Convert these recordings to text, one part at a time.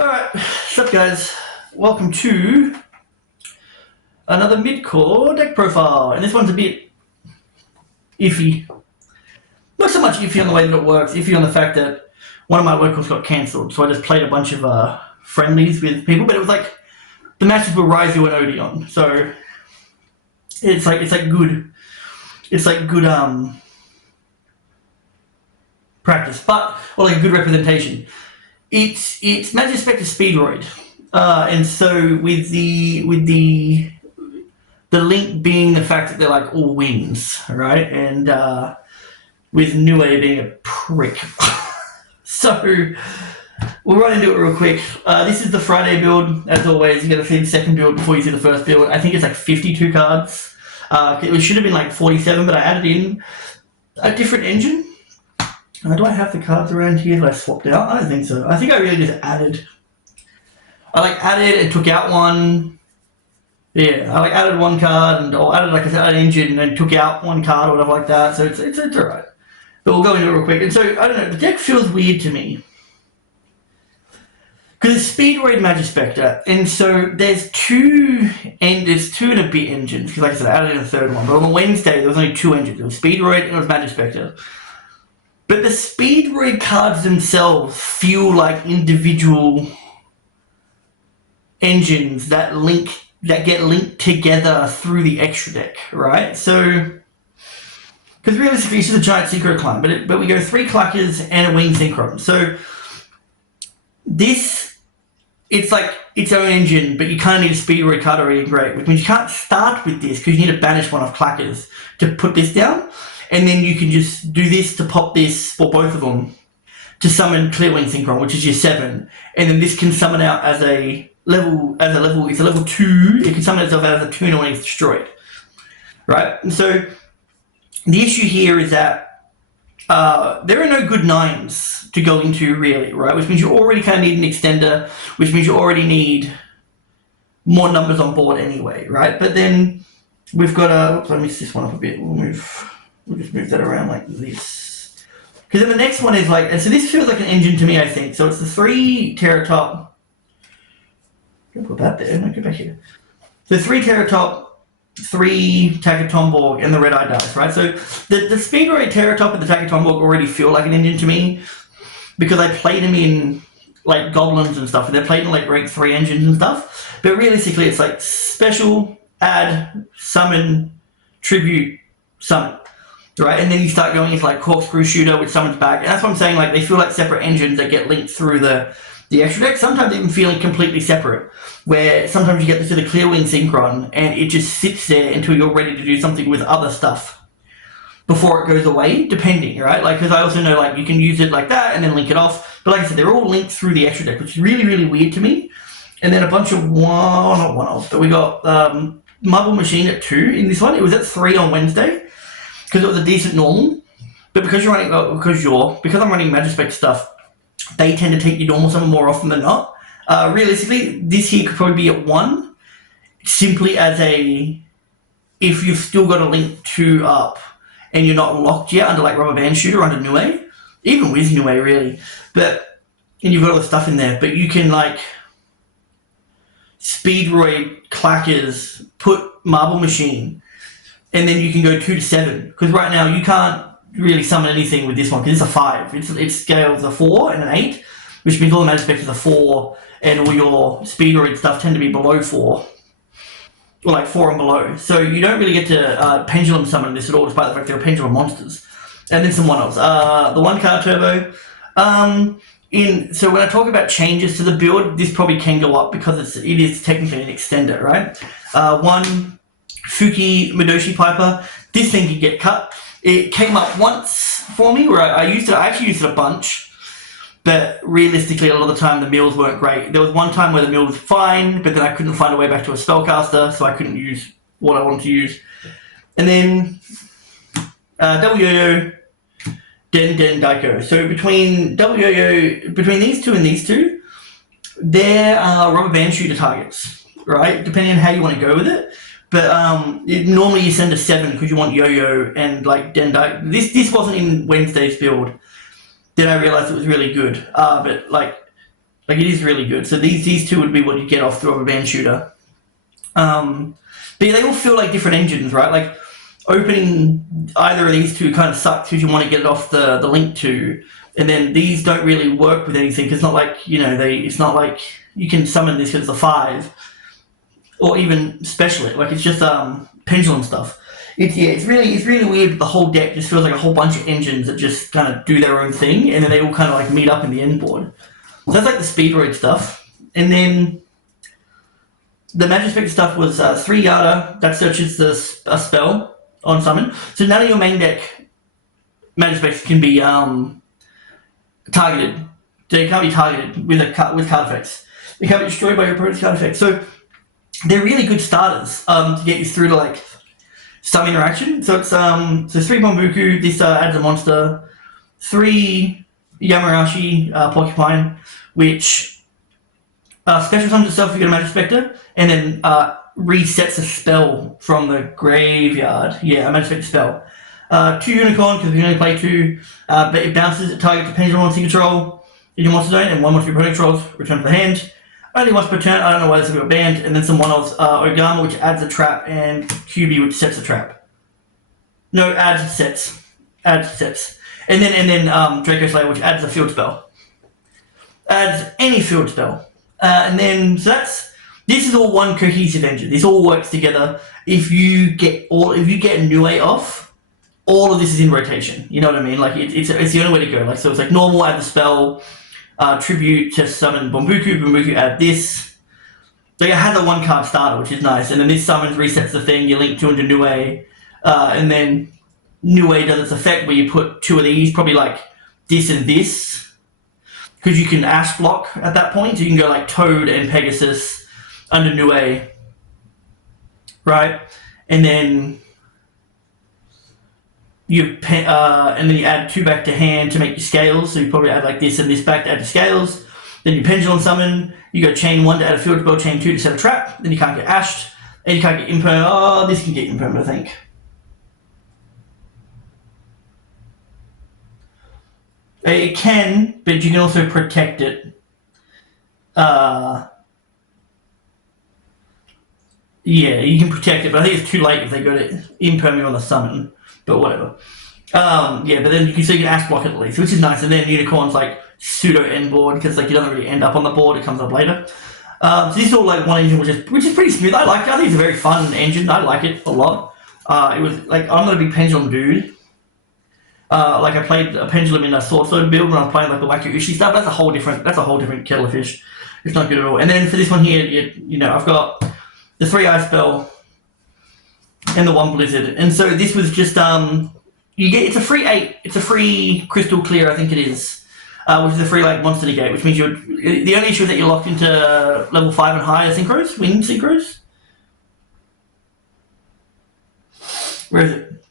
Alright, what's up guys? Welcome to another mid-core deck profile, and this one's a bit iffy. Not so much iffy on the way that it works, iffy on the fact that one of my locals got cancelled, so I just played a bunch of friendlies with people, but it was like, the matches were Raizu and Odeon, so it's like good practice, or like a good representation. It's Majespecter Speedroid, and so with the link being the fact that they're like all wins, right? And with Nue being a prick. So we'll run into it real quick. This is the Friday build. As always, you got to see the second build before you see the first build. I think it's like 52 cards. It should have been like 47, but I added in a different engine. Do I have the cards around here that I swapped out? I don't think so. I think I really just added. I added and took out one. Yeah, I added one card or added like I said, an engine and then took out one card or whatever like that. So it's alright. But we'll go into it real quick. And so I don't know, the deck feels weird to me. Because it's Speedroid Majespecter, and so there's two and a bit engines. Because like I said, I added in a third one. But on the Wednesday there was only two engines. It was Speedroid and it was Majespecter. But the Speedroid cards themselves feel like individual engines that get linked together through the extra deck, right? So, because realistically, it's just a giant synchro climb, but we go 3 cluckers and a wing synchro. So this, it's like its own engine, but you kind of need a Speedroid card already great, which means you can't start with this because you need to banish one of clackers to put this down. And then you can just do this to pop this for both of them to summon Clearwing Synchron, which is your 7. And then this can summon out as a level, it's a level 2, it can summon itself out as a 2 when it's destroyed. Right? And so the issue here is that there are no good 9s to go into really, right? Which means you already kind of need an extender, which means you already need more numbers on board anyway, right? But then we've got oops, I missed this one up a bit. We'll just move that around like this. Because then the next one is like, and so this feels like an engine to me, I think. So it's the 3 Terratop. I'll put that there, no, go back here. So 3 Terratop, 3 Takatomborg, and the Red Eye Dice, right? So the Speedroid Terratop and the Takatomborg already feel like an engine to me because I played them in like Goblins and stuff, and they're played in like rank 3 engines and stuff. But realistically, it's like special, add, summon, tribute, summon. Right, and then you start going into like Corkscrew Shooter, which summons back, and that's what I'm saying, like they feel like separate engines that get linked through the extra deck, sometimes even feeling completely separate, where sometimes you get this sort of Clearwing Synchron, and it just sits there until you're ready to do something with other stuff before it goes away, depending, right? Like, because I also know like you can use it like that and then link it off, but like I said, they're all linked through the extra deck, which is really, really weird to me. And then a bunch of not one-offs, but we got Marble Machine at 2 in this one. It was at 3 on Wednesday. Because it was a decent normal, but because I'm running Majespecter stuff, they tend to take your normal summon more often than not. Realistically, this here could probably be at 1, simply as if you've still got a link 2 up and you're not locked yet under like Rubber Band Shooter under Nue, even with Nue really, and you've got all the stuff in there, but you can like Speedroid Clackers, put Marble Machine, and then you can go 2 to 7, because right now you can't really summon anything with this one, because it's a 5. It scales a 4 and an 8, which means all the Majespecters are 4, and all your Speedroid stuff tend to be below 4, or like 4 and below. So you don't really get to Pendulum summon this at all, despite the fact they're Pendulum monsters. And then some one-offs. The 1-card turbo. So when I talk about changes to the build, this probably can go up because it is technically an extender, right? 1 Fuki Midoshi Piper. This thing can get cut. It came up once for me where I used it. I actually used it a bunch, but realistically, a lot of the time the mills weren't great. There was one time where the mill was fine, but then I couldn't find a way back to a spellcaster, so I couldn't use what I wanted to use. And then Double Yo-Yo, Den Daiko. So between Double Yo-Yo, between these two and these two, there are Rubber Band Shooter targets, right? Depending on how you want to go with it. But normally you send a 7 because you want Yo-Yo and like Dendai. This wasn't in Wednesday's build. Then I realized it was really good. But like Like, it is really good. So these two would be what you get off the rubber band shooter. But yeah, they all feel like different engines, right? Like, opening either of these two kind of sucks because you want to get it off the Link 2, and then these don't really work with anything because it's not like, you know, it's not like you can summon this because it's a 5, or even special it. Like, it's just pendulum stuff. It's really weird. The whole deck just feels like a whole bunch of engines that just kind of do their own thing, and then they all kind of like meet up in the end board. So that's like the Speedroid stuff. And then the Majespecter stuff was 3 Yada, that searches a spell on summon. So none of your main deck Majespecters can be targeted. They can't be targeted with card effects. They can't be destroyed by your opponent's card effects. So they're really good starters to get you through to like some interaction. So it's 3 Bombuku, this adds a monster, 3 Yamarashi Porcupine, which special summons itself if you get a Majespecter, and then resets a spell from the graveyard. Yeah, a Majespecter spell. 2 Unicorn, because we can only play 2, but it bounces, it targets a pendulum monster control in your monster zone, and 1 monster your opponent controls, return to the hand. Only once per turn, I don't know why this will be banned, and then some one-offs, Ogama, which adds a trap, and QB, which sets a trap. No, adds sets. And then Draco Slayer, which adds a field spell. Adds any field spell. And then, so this is all one cohesive engine. This all works together. If you get Nue off, all of this is in rotation. You know what I mean? Like, it's the only way to go. Like, so it's like normal, add the spell, tribute to summon Bombuku add this. So it has a 1-card starter, which is nice, and then this summons, resets the thing, you link 2 into Nue, and then Nue does its effect where you put 2 of these, probably like this and this, because you can Ash block at that point, so you can go like Toad and Pegasus under Nue, right? And then you add 2 back to hand to make your scales, so you probably add like this and this back to add your scales. Then you pendulum summon, you go chain 1 to add a field spell, chain 2 to set a trap, then you can't get ashed, and you can't get imperm. Oh, this can get imperm, I think. It can, but you can also protect it. Yeah, you can protect it, but I think it's too late if they go to imperm you on the summon. But whatever. Yeah, but then you can Ash block it at least, which is nice. And then Unicorn's like pseudo end board because like it doesn't really end up on the board; it comes up later. So this is all like one engine, which is pretty smooth. I like it. I think it's a very fun engine. I like it a lot. It was like, I'm not a big pendulum dude. Like, I played a pendulum in a Sword Sword build when I was playing like the Wacky Ushi stuff. That's a whole different kettle of fish. It's not good at all. And then for this one here, you know, I've got the 3 Ice Spell and the 1 Blizzard, and so this was just it's a free 8. It's a free Crystal Clear, I think it is, which is a free like monster negate, which means the only issue is that you're locked into level 5 and higher synchros, wind synchros. Where is it?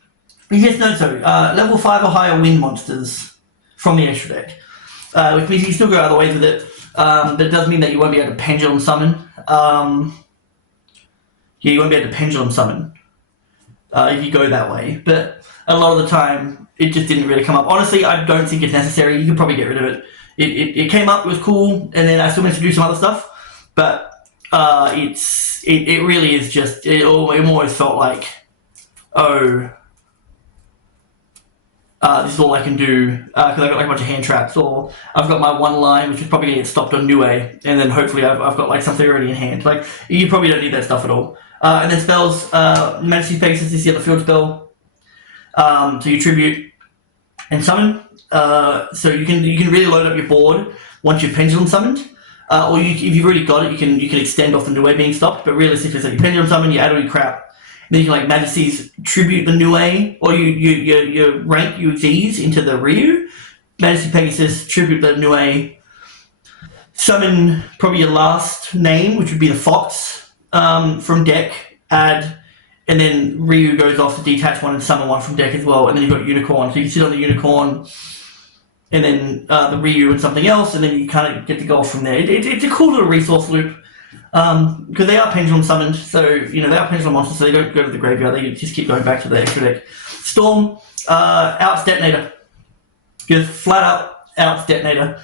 Yes, no, sorry. Level 5 or higher wind monsters from the extra deck, which means you can still go other ways with it, but it does mean that you won't be able to pendulum summon. Yeah, you won't be able to pendulum summon if you go that way, but a lot of the time it just didn't really come up. Honestly, I don't think it's necessary. You could probably get rid of it. It came up, it was cool, and then I still managed to do some other stuff, but it really is just, it almost felt like, oh, this is all I can do, because I've got like a bunch of hand traps, or I've got my 1 line, which is probably going to get stopped on Nue, and then hopefully I've got like something already in hand. Like, you probably don't need that stuff at all. And then spells, Majespecter is this other field spell, so you tribute and summon, so you can really load up your board once you've pendulum summoned, or if you've already got it, you can extend off the Nue being stopped, but realistically, it's like you pendulum summon, you add all your crap, then you can like Majesty's tribute the Nue, or you rank your Z's into the Ryu, Majesty Pegasus, tribute the Nue, summon probably your last name, which would be the Fox, from deck, add, and then Ryu goes off to detach 1 and summon 1 from deck as well, and then you've got Unicorn, so you can sit on the Unicorn, and then the Ryu and something else, and then you kind of get to go off from there. It's a cool little resource loop. Because they are pendulum summoned, so you know they are pendulum monsters, so they don't go to the graveyard. They just keep going back to the extra deck. Storm, outs detonator, just flat out outs detonator.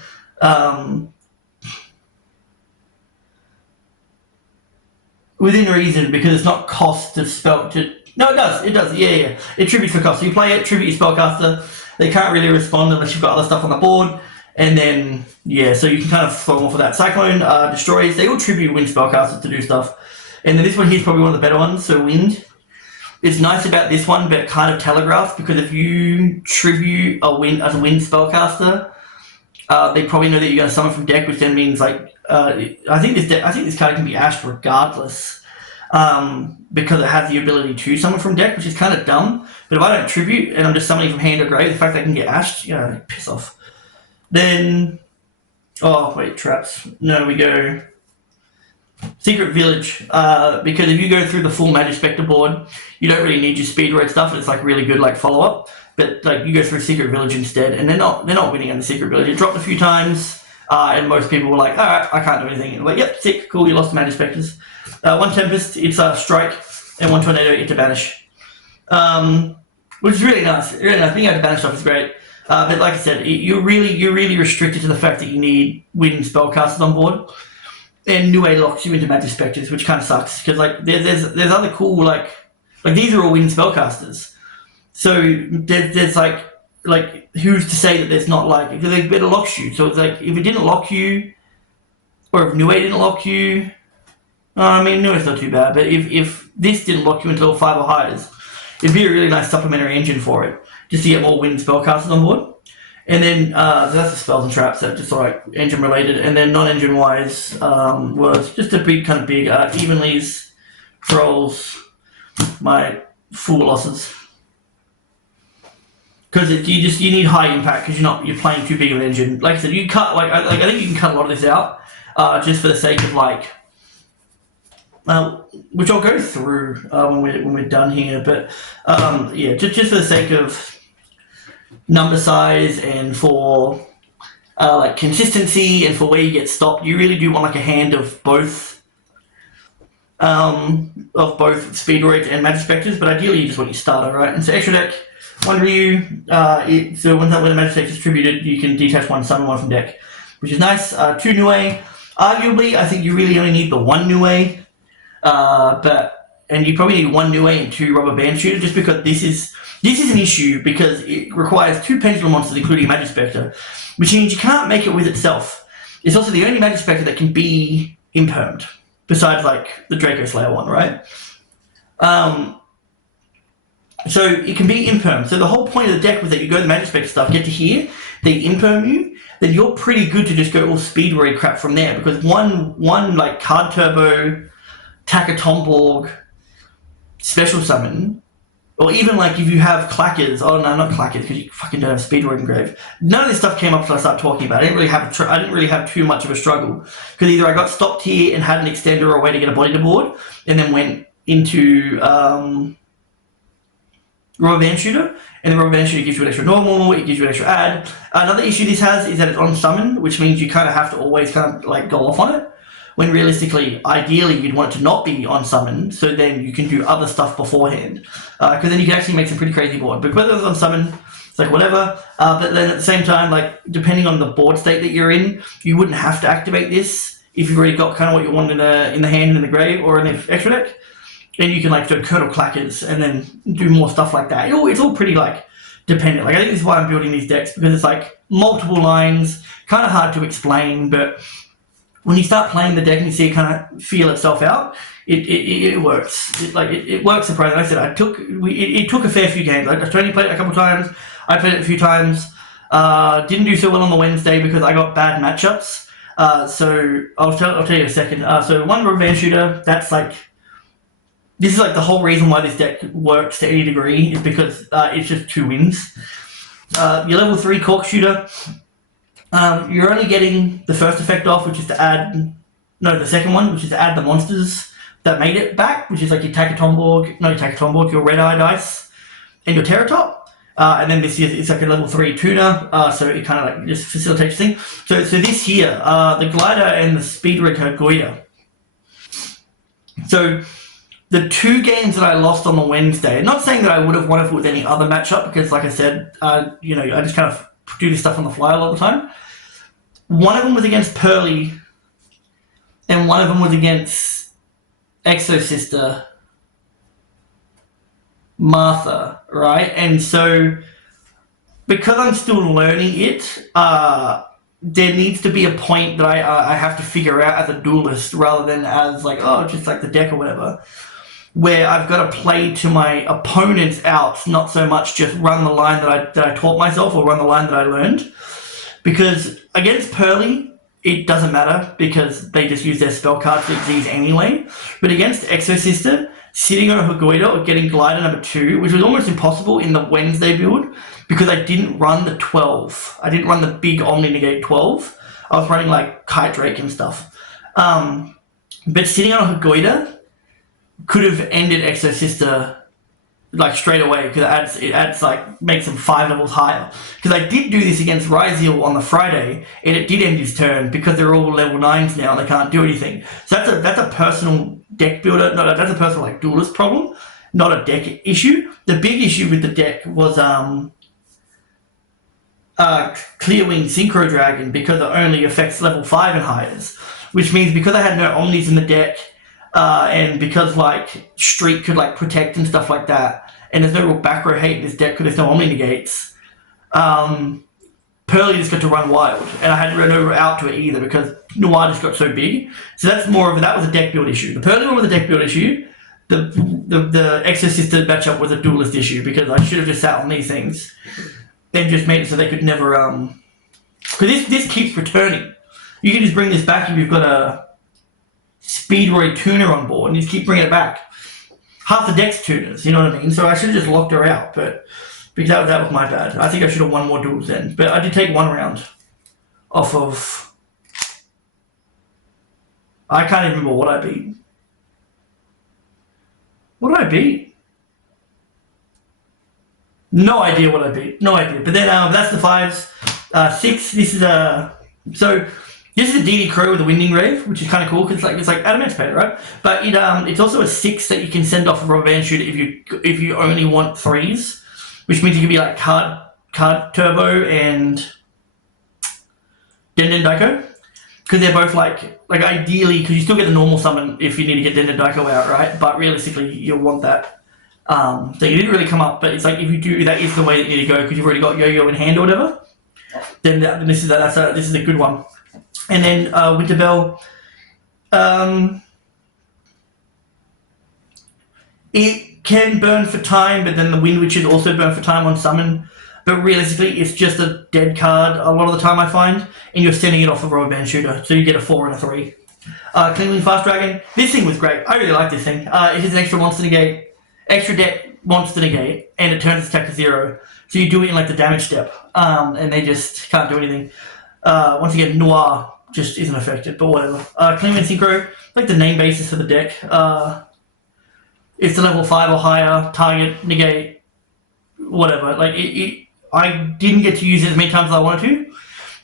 within reason, because it's not cost to spell to. No, it does. Yeah. It tributes for cost. So you play it, tribute your spellcaster. They can't really respond unless you've got other stuff on the board. And then, yeah, so you can kind of throw them off of that. Cyclone destroys. They all tribute wind spellcasters to do stuff. And then this one here is probably one of the better ones. So wind. It's nice about this one, but it kind of telegraphs, because if you tribute a wind as a wind spellcaster, they probably know that you're going to summon from deck, which then means like I think this card can be ashed regardless, because it has the ability to summon from deck, which is kind of dumb. But if I don't tribute and I'm just summoning from hand or grave, the fact that I can get ashed, piss off. Then, traps. No, we go Secret Village, because if you go through the full Majespecter board, you don't really need your Speedroid stuff, and it's like really good like follow up. But like you go through Secret Village instead, and they're not winning in the Secret Village. It dropped a few times, and most people were like, all right, I can't do anything. And like, yep, sick, cool, you lost the Majespecters. One Tempest, it's a strike, and one Tornado, it's a banish, which is really nice. Really nice. Being able to banish stuff is great. But like I said, you're really restricted to the fact that you need wind spellcasters on board. And New Age locks you into Majespecters, which kind of sucks, because like there's other cool like these are all wind spellcasters. So there's like who's to say that there's not like, because they better lock you. So it's like if it didn't lock you, or if New Age didn't lock you, I mean New Age's not too bad. But if this didn't lock you until 5 or highs, it'd be a really nice supplementary engine for it, just to get more wind spellcasters on board. And then, so that's the spells and traps, that just like engine related. And then non-engine wise, was just a big, Evenly's, Trolls, my full losses. Because you need high impact, because you're playing too big of an engine. Like I said, you cut, I think you can cut a lot of this out, just for the sake of which I'll go through, when we're done here. But, just for the sake of number size and for consistency and for where you get stopped, you really do want like a hand of both Speedroids and Majespecters, but ideally you just want your starter, right? And so extra deck, one Ryu, so when the Majespecter is distributed, you can detach one, summon one from deck, which is nice. 2 Nue, arguably I think you really only need the 1 Nue, and you probably need 1 Nue and 2 Rubber Band Shooter, just because this is an issue, because it requires 2 Pendulum monsters, including Majespecter, which means you can't make it with itself. It's also the only Majespecter that can be impermed, besides like the Draco Slayer one, right? So it can be impermed. So the whole point of the deck was that you go the Majespecter stuff, get to here, they imperm you, then you're pretty good to just go all Speedroid crap from there, because one like card turbo, Takatomborg, special summon, or even like if you have clackers, not clackers, because you fucking don't have Speedroid engraved. None of this stuff came up until I started talking about it. I didn't really have too much of a struggle, because either I got stopped here and had an extender or a way to get a body to board, and then went into Rubber Band Shooter, and the Rubber Band Shooter gives you an extra normal, it gives you an extra add. Another issue this has is that it's on summon, which means you kind of have to always kind of like go off on it, when realistically, ideally, you'd want it to not be on summon, so then you can do other stuff beforehand. Because then you can actually make some pretty crazy board. But whether it's on summon, it's like whatever. But then at the same time, like depending on the board state that you're in, you wouldn't have to activate this if you've already got kind of what you want in the hand and in the grave or in the extra deck. And you can like do Colonel Clackers and then do more stuff like that. It's all pretty like dependent. Like I think this is why I'm building these decks, because it's like multiple lines, kind of hard to explain, but when you start playing the deck and you see it kind of feel itself out, it works. It works surprisingly. Like I said, it took a fair few games. I only played it a couple times. I played it a few times. Didn't do so well on the Wednesday because I got bad matchups. So I'll tell you in a second. So 1 Rubber Band Shooter, that's like, this is like the whole reason why this deck works to any degree, is because it's just 2 wins. Your level 3 Cork Shooter, you're only getting the first effect off, which is to add, the second one, which is to add the monsters that made it back, which is like your your Red Eye dice, and your Terratop. And then this is, it's like a level 3 tuner, so it kind of like just facilitates things. So this here, the Glider and the Speedroid Goiter. So the 2 games that I lost on the Wednesday, not saying that I would have won if it was any other matchup, because like I said, I just kind of do this stuff on the fly all the time. One of them was against Pearly, and one of them was against Exosister, Martha, right? And so because I'm still learning it, there needs to be a point that I have to figure out as a duelist rather than as like, oh, just like the deck or whatever, where I've got to play to my opponent's outs, not so much just run the line that I taught myself or run the line that I learned. Because against Pearly, it doesn't matter because they just use their spell card these anyway. But against Exosister, sitting on a Hagoida or getting Glider number 2, which was almost impossible in the Wednesday build because I didn't run the 12. I didn't run the big Omni Negate 12. I was running like Kite Drake and stuff. But sitting on a Hagoida could have ended Exosister like straight away because it adds like makes him 5 levels higher. Because I did do this against Ryziel on the Friday and it did end his turn because they're all level 9s now and they can't do anything. So that's a personal deck builder. No, that's a personal like duelist problem, not a deck issue. The big issue with the deck was Clearwing Synchro Dragon because it only affects level 5 and higher, which means because I had no Omnis in the deck and because like Streak could like protect and stuff like that, and there's no real back row hate in this deck because there's no Omni Negates, Pearly just got to run wild, and I had no out to it either because Noir just got so big. So that's that was a deck build issue. The Pearly one was a deck build issue. The Exorcist matchup was a duelist issue because I should have just sat on these things, then just made it so they could never because this keeps returning. You can just bring this back if you've got a Speedroid tuner on board and you just keep bringing it back. Half the deck's tuners, you know what I mean? So I should have just locked her out, but because that was my bad. I think I should have won more duels then. But I did take 1 round off of... I can't even remember what I beat. What did I beat? No idea what I beat. No idea. But then that's the 5s. 6, this is a... So... This is a DD Crow with a Winding Rave, which is kind of cool because it's like Majespecter, right? But it's also a 6 that you can send off a rubber band shooter if you only want 3s, which means you can be like Card Turbo and Den Daiko, because they're both like ideally because you still get the normal summon if you need to get Den Daiko out, right? But realistically, you'll want that. So you didn't really come up, but it's like if you do, that is the way that you need to go because you've already got Yo-Yo in hand or whatever. Then this is a good one. And then Winterbell, it can burn for time, but then the Wind Witches also burn for time on summon. But realistically, it's just a dead card a lot of the time I find, and you're sending it off a rubber band shooter, so you get a 4 and a 3. Cleanwing Fast Dragon, this thing was great. I really like this thing. It is an extra monster negate, extra deck monster negate, and it turns its attack to 0. So you do it in like the damage step, and they just can't do anything. Once again, Noir just isn't affected, but whatever. Cleanwing Synchro, like the name basis for the deck. It's a level 5 or higher, target, negate, whatever. Like I didn't get to use it as many times as I wanted to,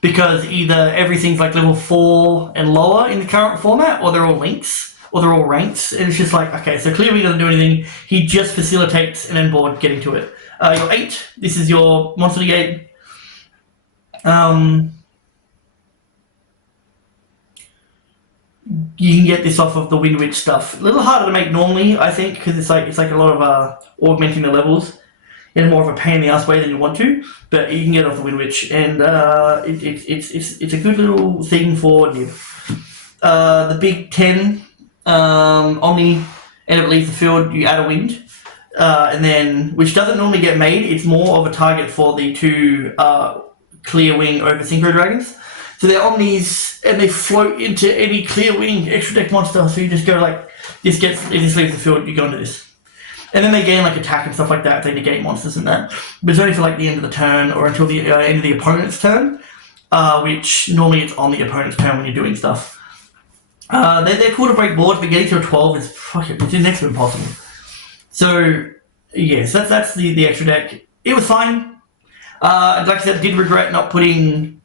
because either everything's like level 4 and lower in the current format, or they're all links, or they're all ranks, and it's just like, okay, so clearly doesn't do anything, he just facilitates an end board getting to it. Your 8, this is your monster negate. You can get this off of the Wind Witch stuff. A little harder to make normally, I think, because it's like a lot of augmenting the levels in more of a pain in the ass way than you want to. But you can get it off the Wind Witch, and it's a good little thing for Nib. The Big 10 Omni, and it leaves the field. You add a Wind, and then which doesn't normally get made. It's more of a target for the 2 Clearwing over Synchro Dragons. So they're Omnis, and they float into any Clearwing extra deck monster. So you just go like, it just leaves the field, you go into this. And then they gain like attack and stuff like that, they negate monsters and that. But it's only for like the end of the turn, or until the end of the opponent's turn, which normally it's on the opponent's turn when you're doing stuff. They're cool to break boards, but getting to a 12 is it's next to impossible. So, yes, that's the extra deck. It was fine. Like I said, I did regret not putting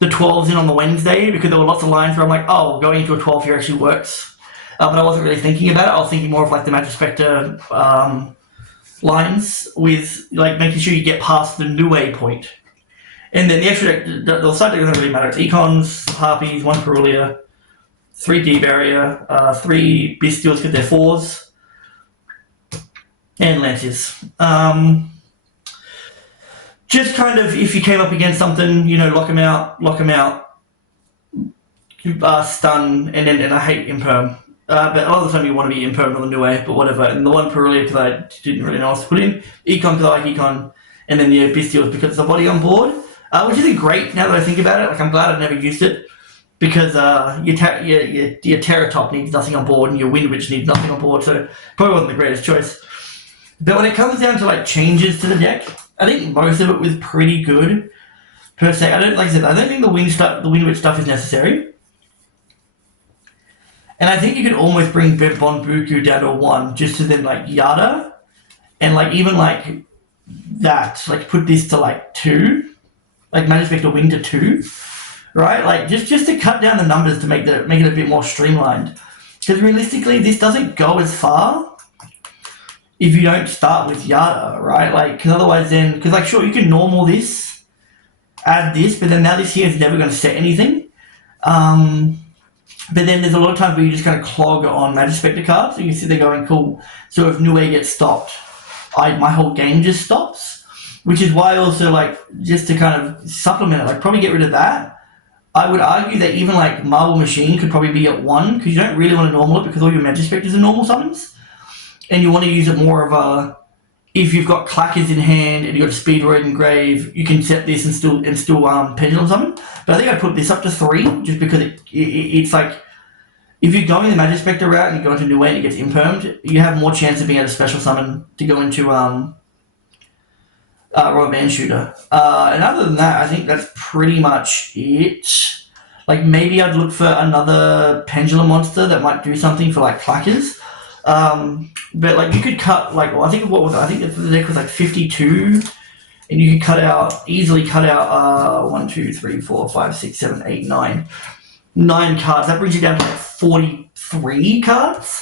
the 12s in on the Wednesday because there were lots of lines where I'm like, oh, going into a 12 here actually works. But I wasn't really thinking about it. I was thinking more of like the Majespecter lines with like making sure you get past the Nue point. And then the extra deck, the side deck doesn't really matter. It's Econs, Harpies, 1 Perulia, 3 D barrier, 3 Bestials because they're 4s, and Lances. Just kind of, if you came up against something, you know, lock them out, stun, and I hate Imperm. But a lot of the time you want to be Imperm on the new way, but whatever. And the one Perulia because I didn't really know what to put in. Econ because I like Econ. And then the Bestials because it's a body on board. Which isn't great now that I think about it. Like, I'm glad I've never used it. Because your Terratop needs nothing on board and your Wind Witch needs nothing on board. So probably wasn't the greatest choice. But when it comes down to like changes to the deck, I think most of it was pretty good per se. I don't think the Wind Witch stuff is necessary. And I think you could almost bring Bonbuku down to a 1 just to then like Yada and like even like that, like put this to like 2, like Majespecter Wind to 2, right? Like just to cut down the numbers to make it a bit more streamlined. Because realistically, this doesn't go as far if you don't start with Yada, right? Like, because otherwise then, because like sure, you can normal this, add this, but then now this here is never going to set anything. But then there's a lot of times where you just kind of clog on Majespecter cards, so you see they're going, cool, so if Nue gets stopped, my whole game just stops, which is why also, like, just to kind of supplement it, like, probably get rid of that. I would argue that even, like, Marble Machine could probably be at 1, because you don't really want to normal it, because all your Majespecters are normal summons, and you want to use it more of a, if you've got Clackers in hand and you've got Speedroid and Grave, you can set this and still Pendulum Summon. But I think I'd put this up to 3, just because it's like, if you're going the Majespecter route and you go into New Way and it gets impermed, you have more chance of being able to special summon to go into Royal Band Shooter. And other than that, I think that's pretty much it. Like, maybe I'd look for another Pendulum monster that might do something for, like, Clackers. But like you could cut like I think the deck was like 52, and you could easily cut out 1, 2, 3, 4, 5, 6, 7, 8, 9 cards. That brings you down to like 43 cards,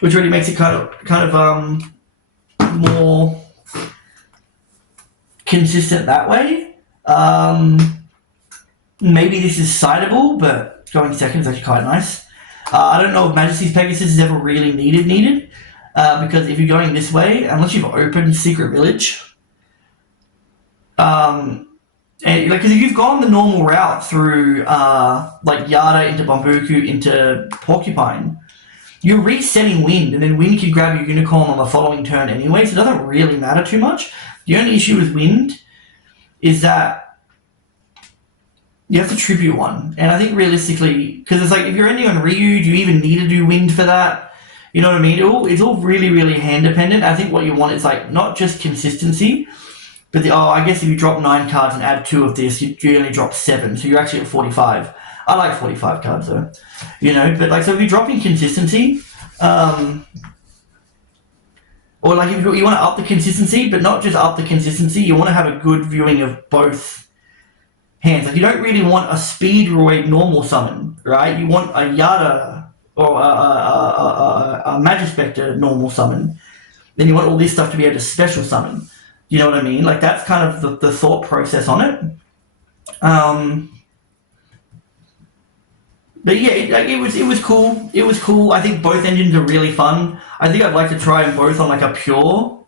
which already makes it kind of more consistent that way. Maybe this is sideable, but going second is actually quite nice. I don't know if Majesty's Pegasus is ever really needed, because if you're going this way, unless you've opened Secret Village, and like, because if you've gone the normal route through like Yada into Bonbuku into Porcupine, you're resetting Wind, and then Wind can grab your Unicorn on the following turn anyway, so it doesn't really matter too much. The only issue with Wind is that you have to tribute 1, and I think realistically, because it's like if you're ending on Ryu, do you even need to do Wind for that? You know what I mean? It's all really, really hand dependent. I think what you want is like not just consistency, but I guess if you drop 9 cards and add 2 of this, you only drop 7, so you're actually at 45. I like 45 cards though, you know. But like, so if you're dropping consistency, or like if you want to up the consistency, but not just up the consistency, you want to have a good viewing of both hands. Like, you don't really want a Speedroid normal summon, right? You want a Yada or a Majespecter normal summon. Then you want all this stuff to be able to special summon. You know what I mean? Like, that's kind of the thought process on it. But yeah, it was cool. It was cool. I think both engines are really fun. I think I'd like to try them both on like a pure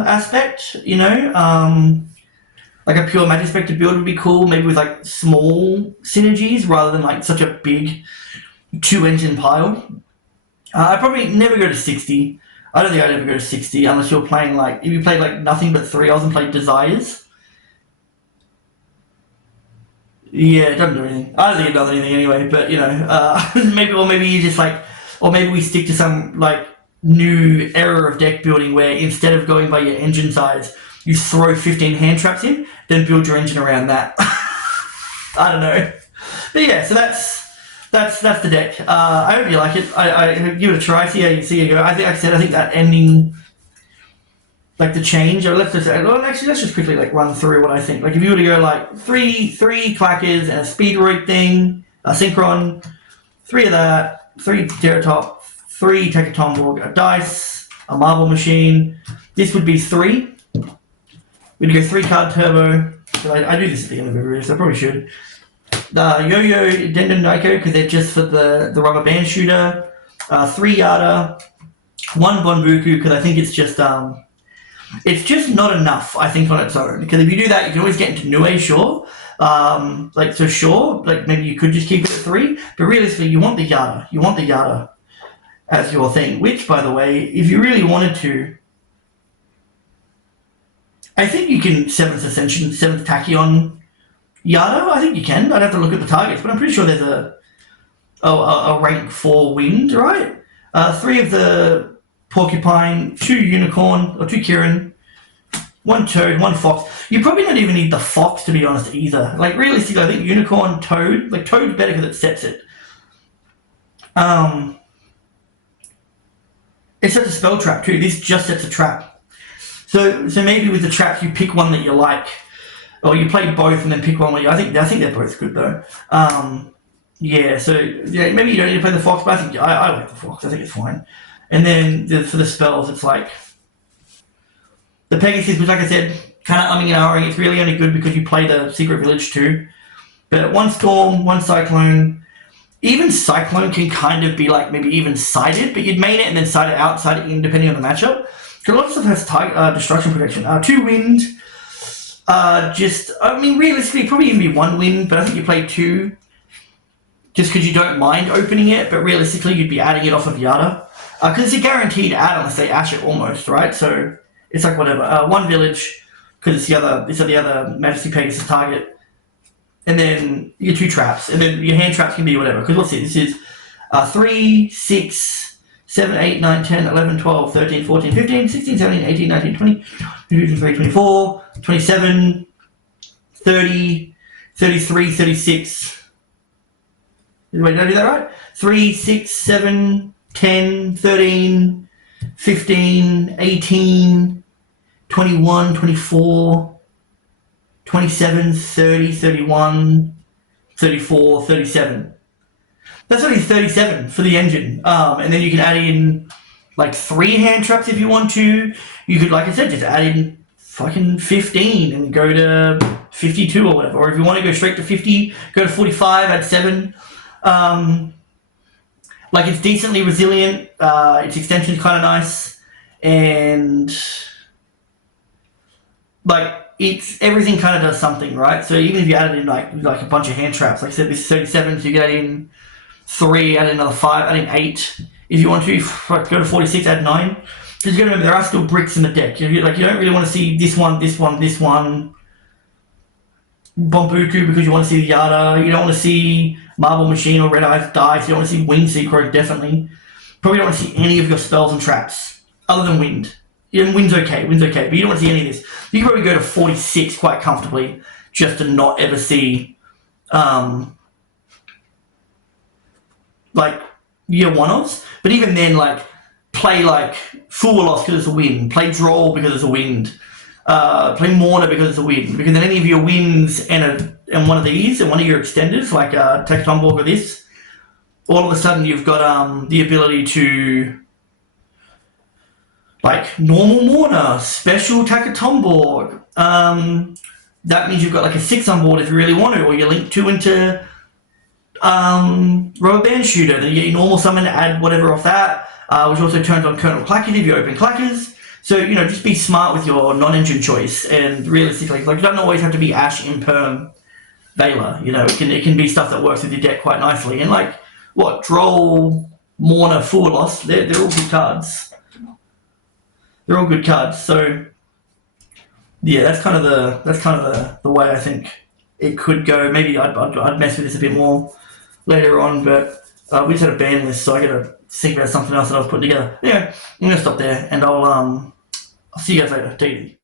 aspect, you know. Like a pure Majespecter build would be cool, maybe with like small synergies rather than like such a big 2-engine pile. I'd probably never go to 60. I don't think I'd ever go to 60 unless you're playing like, if you played like nothing but 3Ls and played Desires. Yeah, it doesn't do anything. I don't think it does anything anyway, but you know, maybe you just like, or maybe we stick to some like new era of deck building where instead of going by your engine size, you throw 15 hand traps in, then build your engine around that. I don't know. But yeah, so that's the deck. I hope you like it. I give it a try, see how you go. I think that ending, like the change, or let's just quickly like run through what I think. Like if you were to go like three Clackers and a Speedroid thing, a Synchron, 3 of that, 3 Terratop, 3 Tomborg, a Dice, a Marble Machine. This would be 3. We'd go 3 card turbo. So I do this at the end of every video, so I probably should. Yo-Yo, Dendon Naiko, because they're just for the rubber band shooter. 3 Yada, 1 Bonbuku, because I think it's just not enough, I think, on its own. Because if you do that, you can always get into Nue, sure. Like maybe you could just keep it at 3, but realistically, you want the Yada. You want the Yada as your thing, which, by the way, if you really wanted to, I think you can 7th Ascension, 7th Tachyon Yada. I think you can. I'd have to look at the targets, but I'm pretty sure there's a rank 4 wind, right? 3 of the Porcupine, 2 Unicorn, or 2 Kirin, 1 Toad, 1 Fox. You probably don't even need the Fox, to be honest, either. Like, realistically, I think Unicorn, Toad, like, Toad's better because it sets it. It sets a spell trap, too. This just sets a trap. So maybe with the traps, you pick one that you like. Or you play both and then pick one where you... I think they're both good, though. Yeah, so yeah, maybe you don't need to play the Fox, but I think I like the Fox. I think it's fine. And then for the spells, it's like the Pegasus, which, like I said, kind of umming and ahhing. It's really only good because you play the Secret Village too. But 1 Storm, 1 Cyclone. Even Cyclone can kind of be like maybe even sided, but you'd main it and then side it out, side it in, depending on the matchup. Because a lot of stuff has destruction protection. 2 Wind. Realistically, probably even be 1 Wind, but I think you play 2. Just because you don't mind opening it, but realistically you'd be adding it off of Yada. Because it's a guaranteed add unless they ash it almost, right? So it's like whatever. 1 Village, because it's the other Majesty Pegasus target. And then your 2 traps. And then your hand traps can be whatever. Because let's see, this is 3, 6, 7, 8, 9, 10, 11, 12, 13, 14, 15, 16, 17, 18, 19, 20, 23, 24, 27, 30, 33, 36. Wait, did I do that right? 3, 6, 7, 10, 13, 15, 18, 21, 24, 27, 30, 31, 34, 37. That's only 37 for the engine. And then you can add in like 3 hand traps if you want to. You could, like I said, just add in fucking 15 and go to 52 or whatever. Or if you want to go straight to 50, go to 45, add 7. Like, it's decently resilient, its extension's kind of nice, and like it's everything kind of does something, right? So even if you added in like a bunch of hand traps, like I said, this is 37, so you get in 3, add in another 5, add in 8. If you want to go to 46, add 9. Because you got to remember there are still bricks in the deck. You don't really want to see this one, Bonbuku because you want to see the Yada. You don't want to see Marble Machine or Red Eyes Dice. You don't want to see Wind Seeker, definitely. Probably don't want to see any of your spells and traps, other than Wind. Yeah, Wind's okay, but you don't want to see any of this. You can probably go to 46 quite comfortably just to not ever see, like, year 1-offs. But even then, like, play, like, Fool Loss because it's a Wind. Play Droll because it's a Wind. Play Mourner because it's a Wind. Because then any of your wins and one of these, and one of your extenders, like Tectomborg or this, all of a sudden you've got the ability to, like, normal Mourner, special Takatomborg. That means you've got like a 6 on board if you really want to, or you link 2 into Rubber Band Shooter, then you get your normal summon, add whatever off that, which also turns on Colonel Clackers if you open Clackers. So, just be smart with your non-engine choice, and realistically, like, you don't always have to be Ash, Imperm, Vela, it can be stuff that works with your deck quite nicely. And like, Droll, Mourner, Fool Loss, they're all good cards. They're all good cards, so yeah, that's kind of the way I think it could go. Maybe I'd mess with this a bit more later on, but we just had a ban list, so I gotta think about something else that I was putting together. Yeah, I'm gonna stop there, and I'll see you guys later. Take it easy.